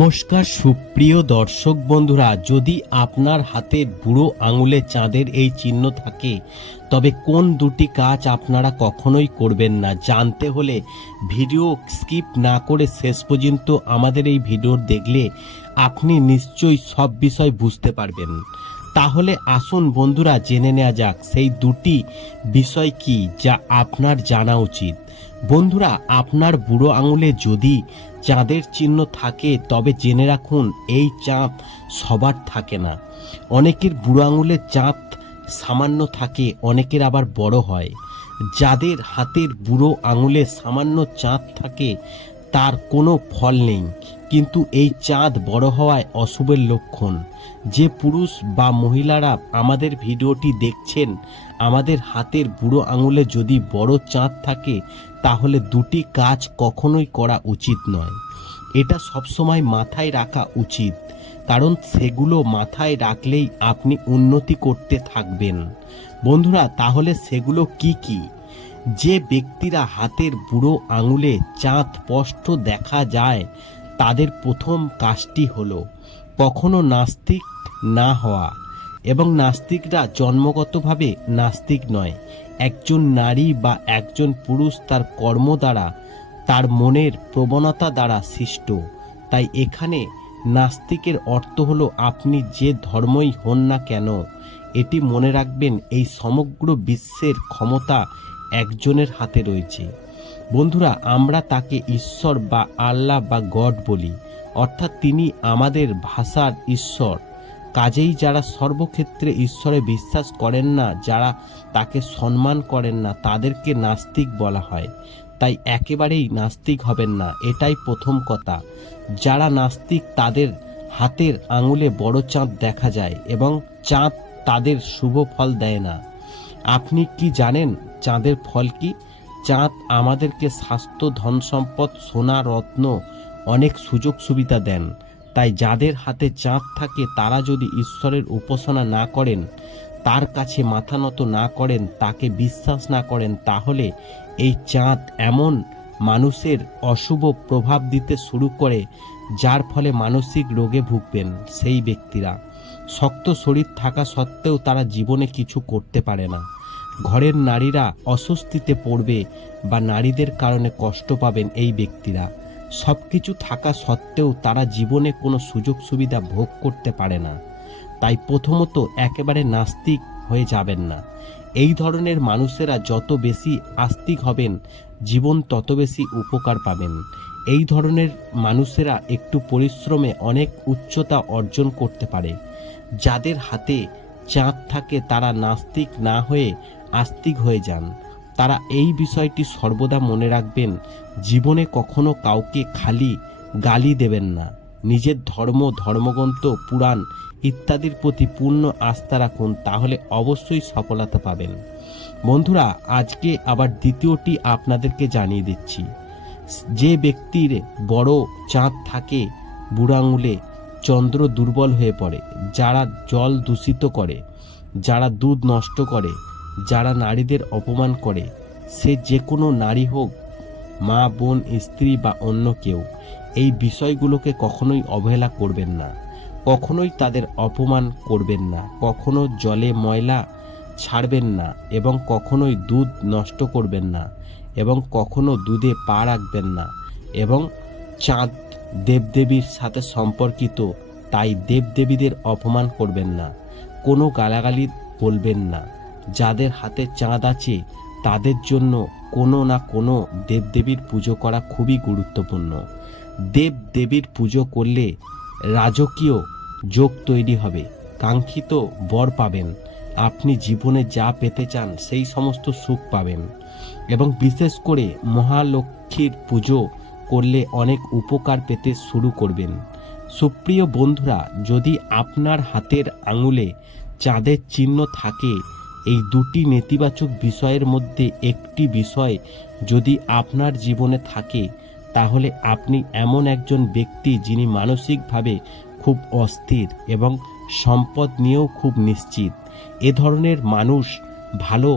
নমস্কার সুপ্রিয় দর্শক বন্ধুরা, যদি আপনার হাতের বুড়ো আঙুলে চাঁদের এই চিহ্ন থাকে, তবে কোন দুটি কাজ আপনারা কখনোই করবেন না? জানতে হলে ভিডিও স্কিপ না করে শেষ পর্যন্ত আমাদের এই ভিডিও দেখলে আপনি নিশ্চয়ই সব বিষয় বুঝতে পারবেন। তাহলে আসুন বন্ধুরা, জেনে নেওয়া যাক সেই দুটি বিষয় কি যা আপনার জানা উচিত। বন্ধুরা, আপনার বুড়ো আঙুলে যদি চাঁদের চিহ্ন থাকে তবে জেনে রাখুন, এই চাঁদ সবার থাকে না। অনেকের বুড়ো আঙুলের চাঁদ সামান্য থাকে, অনেকের আবার বড় হয়। যাদের হাতের বুড়ো আঙুলে সামান্য চাঁদ থাকে, তার কোনো ফল নেই। কিন্তু এই চাঁদ বড় হওয়ায় অশুভের লক্ষণ। যে পুরুষ বা মহিলারা আমাদের ভিডিওটি দেখছেন, আমাদের হাতের বুড়ো আঙুলে যদি বড় চাঁদ থাকে, তাহলে দুটি কাজ কখনোই করা উচিত নয়। এটা সবসময় মাথায় রাখা উচিত, কারণ সেগুলো মাথায় রাখলেই আপনি উন্নতি করতে থাকবেন। বন্ধুরা, তাহলে সেগুলো কি কি? যে ব্যক্তিরা হাতের বুড়ো আঙুলে চাঁদ স্পষ্ট দেখা যায়, তাদের প্রথম কাজটি হলো কখনো নাস্তিক না হওয়া, এবং নাস্তিকরা জন্মগতভাবে নাস্তিক নয়। একজন নারী বা একজন পুরুষ তার কর্ম দ্বারা তার মনের প্রবণতা দ্বারা সৃষ্ট। তাই এখানে নাস্তিকের অর্থ হলো, আপনি যে ধর্মই হন না কেন, এটি মনে রাখবেন এই সমগ্র বিশ্বের ক্ষমতা একজনের হাতে রয়েছে। বন্ধুরা, আমরা তাকে ঈশ্বর বা আল্লাহ বা গড বলি, অর্থাৎ তিনি আমাদের ভাষার ঈশ্বর। কাজেই যারা সর্বক্ষেত্রে ঈশ্বরে বিশ্বাস করেন না, যারা তাকে সম্মান করেন না, তাদেরকে নাস্তিক বলা হয়। তাই একেবারেই নাস্তিক হবেন না, এটাই প্রথম কথা। যারা নাস্তিক, তাদের হাতের আঙুলে বড় চাঁদ দেখা যায় এবং চাঁদ তাদের শুভ ফল দেয় না। আপনি কি জানেন চাঁদের ফল কি? চাঁদ আমাদেরকে স্বাস্থ্য, ধন সম্পদ, সোনা, রত্ন অনেক সুযোগ সুবিধা দেন। তাই যাদের হাতে চাঁদ থাকে, তারা যদি ঈশ্বরের উপাসনা না করেন তার কাছে মাথা নত না করেন, তাকে বিশ্বাস না করেন, তাহলে এই চাঁদ এমন মানুষের অশুভ প্রভাব দিতে শুরু করে, যার ফলে মানসিক রোগে ভুগবেন সেই ব্যক্তিরা। শক্ত শরীর থাকা সত্ত্বেও তারা জীবনে কিছু করতে পারে না। ঘরের নারীরা অস্বস্তিতে পড়বে বা নারীদের কারণে কষ্ট পাবেন এই ব্যক্তিরা। সব কিছু থাকা সত্ত্বেও তারা জীবনে কোনো সুযোগ সুবিধা ভোগ করতে পারে না। তাই প্রথমত একেবারে নাস্তিক হয়ে যাবেন না। এই ধরনের মানুষেরা যত বেশি আস্তিক হবেন, জীবন তত বেশি উপকার পাবেন। এই ধরনের মানুষেরা একটু পরিশ্রমে অনেক উচ্চতা অর্জন করতে পারে। যাদের হাতে চাঁদ থাকে, তারা নাস্তিক না হয়ে আস্তিক হয়ে যান। তারা এই বিষয়টি সর্বদা মনে রাখবেন, জীবনে কখনো কাউকে খালি গালি দেবেন না। নিজের ধর্ম, ধর্মগ্রন্থ, পুরাণ ইত্যাদির প্রতি পূর্ণ আস্থা রাখুন, তাহলে অবশ্যই সফলতা পাবেন। বন্ধুরা, আজকে আবার দ্বিতীয়টি আপনাদেরকে জানিয়ে দিচ্ছি। যে ব্যক্তির বড় চাঁদ থাকে বুড়াঙুলে চন্দ্র দুর্বল হয়ে পড়ে, যারা জল দূষিত করে, যারা দুধ নষ্ট করে, যারা নারীদের অপমান করে, সে যে কোনো নারী হোক মা, বোন, স্ত্রী বা অন্য কেউ এই বিষয়গুলোকে কখনোই অবহেলা করবেন না। কখনোই তাদের অপমান করবেন না। কখনো জলে ময়লা ছাড়বেন না এবং কখনোই দুধ নষ্ট করবেন না এবং কখনো দুধে পা রাখবেন না এবং চাঁদ দেবদেবীর সাথে সম্পর্কিত তাই দেবদেবীদের অপমান করবেন না। কোনো গালাগালি বলবেন না। যাদের হাতে চাঁদ আছে তাদের জন্য কোনো না কোনো দেবদেবীর পুজো করা খুবই গুরুত্বপূর্ণ। দেবদেবীর পুজো করলে রাজকীয় যোগ তৈরি হবে, কাঙ্ক্ষিত বর পাবেন, আপনি জীবনে যা পেতে চান সেই সমস্ত সুখ পাবেন। এবং বিশেষ করে মহালক্ষ্মীর পুজো করলে অনেক উপকার পেতে শুরু করবেন। সুপ্রিয় বন্ধুরা, যদি আপনার হাতের আঙুলে চাঁদের চিহ্ন থাকে এই দুটি নেতিবাচক বিষয়ের মধ্যে একটি বিষয় যদি আপনার জীবনে থাকে, তাহলে আপনি এমন একজন ব্যক্তি যিনি মানসিকভাবে খুব অস্থির এবং সম্পদ নিয়েও খুব নিশ্চিত। এ ধরনের মানুষ ভালো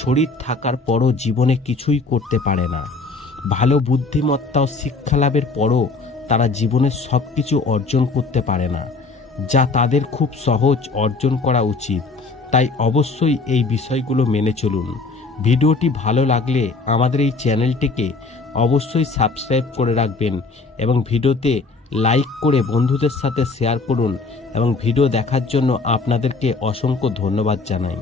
শরীর থাকার পরও জীবনে কিছুই করতে পারে না। ভালো বুদ্ধিমত্তা ও শিক্ষা লাভের পরও তারা জীবনের সব কিছু অর্জন করতে পারে না, যা তাদের খুব সহজ অর্জন করা উচিত। তাই অবশ্যই এই বিষয়গুলো মেনে চলুন। ভিডিওটি ভালো লাগলে আমাদের এই চ্যানেলটিকে অবশ্যই সাবস্ক্রাইব করে রাখবেন এবং ভিডিওতে লাইক করে বন্ধুদের সাথে শেয়ার করুন এবং ভিডিও দেখার জন্য আপনাদেরকে অসংখ্য ধন্যবাদ জানাই।